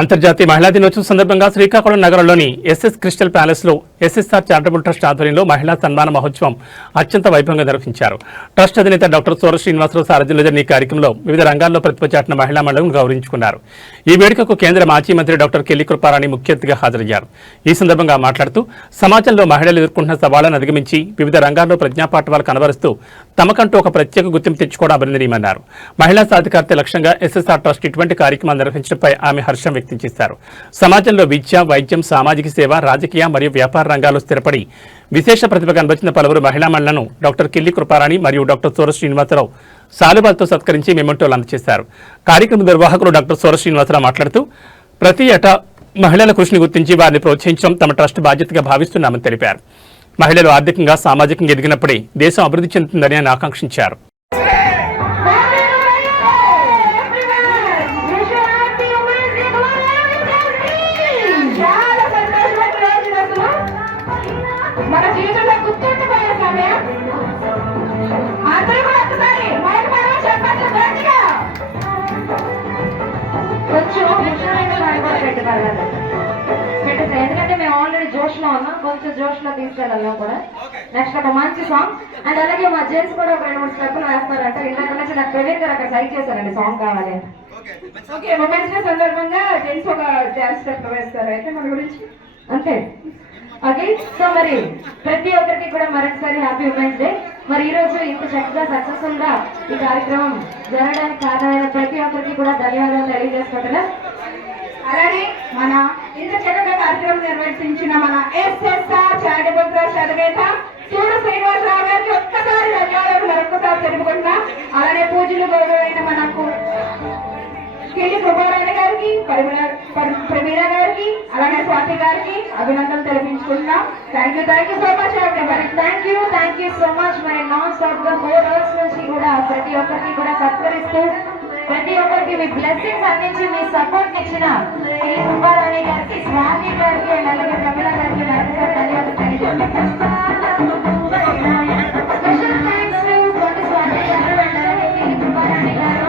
అంతర్జాతీయ మహిళా దినోత్సవం సందర్భంగా శ్రీకాకుళం నగరంలోని ఎస్ఎస్ క్రిస్టల్ ప్యాలెస్ లో ఎస్ఎస్ఆర్ చారిటబుల్ ట్రస్ట్ ఆధ్వర్యంలో మహిళా సన్మాన మహోత్సవం అత్యంత వైభవంగా నిర్వహించారు. ట్రస్ట్ అధినేత డాక్టర్ సోర శ్రీనివాసరావు సారథ్యంలో జరిగిన ఈ కార్యక్రమంలో వివిధ రంగాల్లో ప్రతిభ చాటిన మహిళా మండలిని గౌరవించుకున్నారు. ఈ వేడుకకు కేంద్ర మాజీ మంత్రి డాక్టర్ కెల్లి కృపారాణి ముఖ్య అతిథిగా హాజరయ్యారు. ఈ సందర్భంగా మాట్లాడుతూ సమాజంలో మహిళలు ఎదుర్కొంటున్న సవాళ్లను అధిగమించి వివిధ రంగాల్లో ప్రజ్ఞాపాఠవాలు కనబరుస్తూ తమకంటూ ఒక ప్రత్యేక గుర్తింపు తెచ్చుకోవడం అభినందనీయమన్నారు. మహిళా సాధికారత లక్ష్యంగా ఎస్ఎస్ఆర్ ట్రస్ట్ ఇటువంటి కార్యక్రమాలు నిర్వహించడంపై ఆమె హర్షం వ్యక్తం చేశారు. సమాజంలో విద్య, వైద్యం, సామాజిక సేవ, రాజకీయ మరియు వ్యాపార రంగాల్లో స్థిరపడి విశేష ప్రతిభ కనబరిచిన పలువురు మహిళా మండలను డాక్టర్ కెల్లి కృపారాణి మరియు డాక్టర్ సోర శ్రీనివాసరావు సాలువాలతో సత్కరించి మెమెంటోలు అందజేశారు. కార్యక్రమ నిర్వాహకులు డాక్టర్ సోర శ్రీనివాసరావు మాట్లాడుతూ ప్రతి ఏటా మహిళల కృషిని గుర్తించి వారిని ప్రోత్సహించడం తమ ట్రస్ట్ బాధ్యతగా భావిస్తున్నామని తెలిపారు. మహిళలు ఆర్థికంగా, సామాజికంగా ఎదిగినప్పుడే దేశం అభివృద్ధి చెందుతుందని ఆయన ఆకాంక్షించారు. ఎందుకంటే మేము ఆల్రెడీ జోష్ లో ఉన్నాం, కొంచెం జోష్ లో తీసుకెళ్ళాం కూడా. నెక్స్ట్ ఒక మంచి సాంగ్ అండ్ అలాగే మా జెంట్స్ కూడా ఒక 2-3 స్టెప్పులు వేస్తారంట. ఇందాక నుంచి నాకు ప్రవీణ్ గారు అక్కడ సైడ్ చేశారండి సాంగ్ కావాలి అని. ఓకే, ఉమెన్స్ డే సందర్భంగా జెంట్స్ ఒక డాన్స్ స్టెప్ వేస్తారు. అయితే మన గురించి అంతే. ఓకే, సో మరి ప్రతి ఒక్కరికి కూడా మరొకసారి హ్యాపీ ఉమెన్స్ డే. మరి ఈ రోజు ఇంత చక్కగా సక్సెస్ఫుల్ గా ఈ కార్యక్రమం జరగడానికి కారణమైన ప్రతి ఒక్కరికి కూడా ధన్యవాదాలు తెలియజేసుకుంటున్నా. అలానే మన ఇంత చక్కగా కార్యక్రమం నిర్వహించిన మన ఎస్ఎస్ఆర్ చారిటబుల్ ట్రస్ట్ అధినేత సోర శ్రీనివాసరావు గారికి ఒక్కసారి ధన్యవాదాలు మరొకసారి తెలుపుకుంటున్నా. అలానే పూజలు గౌరవైన మనకు కెల్లి కృపారాణి గారికి, ప్రమీణ గారికి, అలానే స్వాతి గారికి అభినందనలు తెలిపించుకుంటున్నాం. థ్యాంక్ యూ సో మచ్ ఎవరి. Thank you so much. మరి నాన్ స్టాప్ గా 4 hours నుంచి కూడా ప్రతి ఒక్కరికి కూడా సత్కరిస్తూ ప్రతి ఒక్కరికి మీ బ్లెస్సింగ్స్ అందించి మీ సపోర్ట్ ఇచ్చిన కెల్లి కృపారాణి గారికి, స్వాతి గారికి, అలాగే ప్రమీణ గారికి మరొకసారి ధన్యవాదాలు తెలియజేస్తున్నాం. స్పెషల్ థ్యాంక్స్ టు స్వాతి గారు అండ్ అలాగే కెల్లి కృపారాణి గారు.